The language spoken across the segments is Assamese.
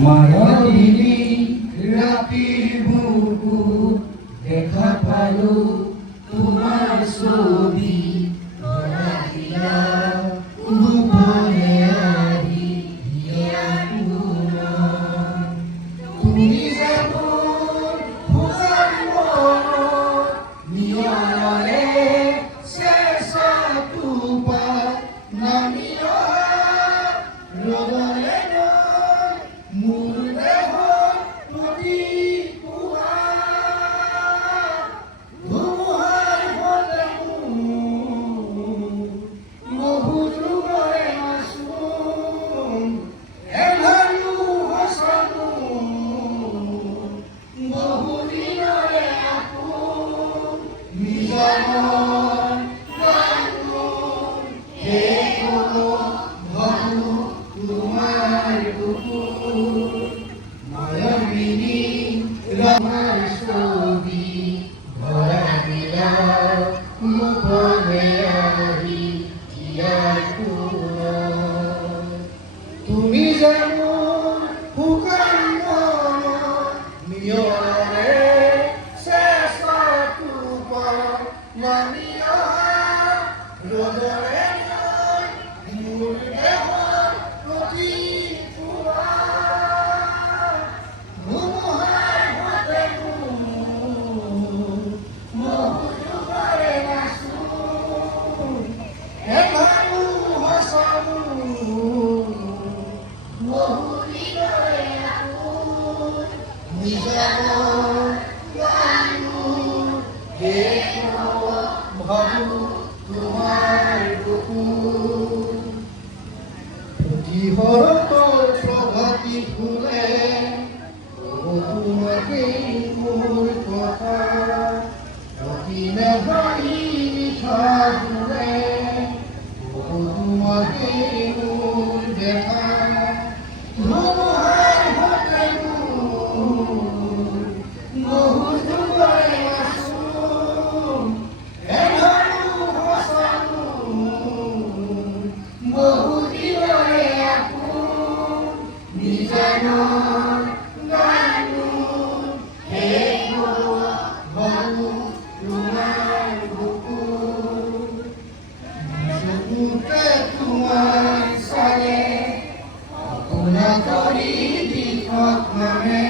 মায়াবিনী ৰাতিৰ বুকু দেখা পালো তোমাৰ ছবি ধৰা দিলা গোপনে আহি ইয়াত তুমি যে মোৰ ভোজন মনৰ নিয়ৰে চেঁচা টোপাত নামি অহা ৰ'দৰে নৈ মোৰ দেহৰ প্ৰতি পুৱা ধুমুহাৰ ফলে মোৰ বহু যুগৰে মাছুম এধাৰো সঁচানো বহু দিনৰে আপোন নিজানৰ গানবোৰ সেইবোৰ ভাবো তোমাৰ বুকুৰ মায়াবিনী ৰামাৰ ছবি ধৰা দিলা গোপনে আহি ইয়াৰ কোণত। তুমি যে মোৰ শুকান মনৰ নিয়ৰে চেঁচা টোপাত নামি অহা ৰ'দৰে নৈ মোৰ দেহৰ প্ৰতি পুৱা ধুমুহাৰ ফলে মোৰ বহু যুগৰে মাছুম এধাৰো সঁচানো বহু দিনৰে আপোন নিজানৰ গানবোৰ সেইবোৰ ভাবো তোমাৰ বুকুৰ প্ৰতিহৰতৰ প্ৰভাতী ফুলে তোমাকেই মোৰ কথা অতি নেভাৰি মিঠা ফুলে তোমাকেই মোৰ দেখা ধুমুহাৰ ফলে মোৰ বহু যুগৰে মাছুম এধাৰো সঁচানো বহু দিনৰে আপোন নিজানৰ গানবোৰ সেইবোৰ ভাবো তোমাৰ বুকুৰ চকুতে তোমাৰ চালে অকণা কৰি দিঠক মানে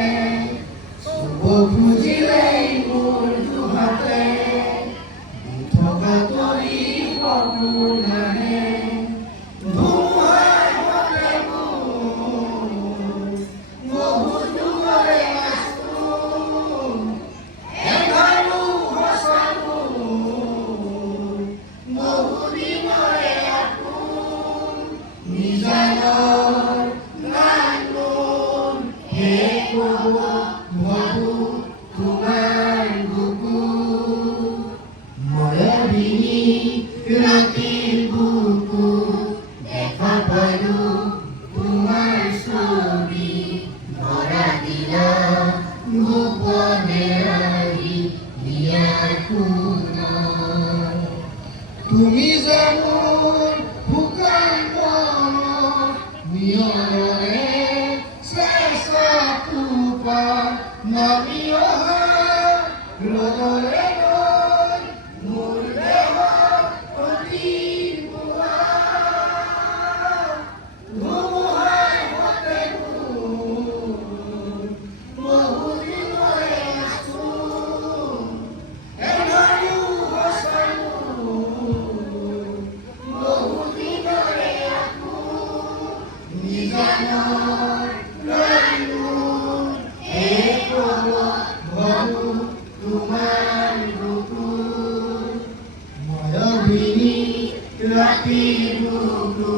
চুব খুজিলেই মোৰ দুহাতে থকা তৰি সপোন নাহে ধুমুহাৰ ফলে মোৰ বহু যুগৰে মাছুম এধাৰো সঁচানো বহু দিনৰে আপোন নিজানৰ গানবোৰ সেইবোৰ ভাবো তোমাৰ বুকুৰ মায়াবিনী ৰাতিৰ বুকু দেখা পালো তোমাৰ ছবি ধৰা দিলা গোপনে আহি ইয়াৰ কোণত। তুমি যে মোৰ শুকান মনৰ নিয়ৰে চেঁচা টোপাত নামি অহা ৰ'দৰে নৈ মোৰ দেহৰ প্ৰতি পুৱা ধুমুহাৰ ফলে মোৰ বহু দিনৰে মাছুম এধাৰো সঁচানো বহু দিনৰে আপোন নিজানৰ গানবোৰ সেইবোৰ ভাবো তোমাৰ বুকুৰ মায়াবিনী ৰাতিৰ বুকু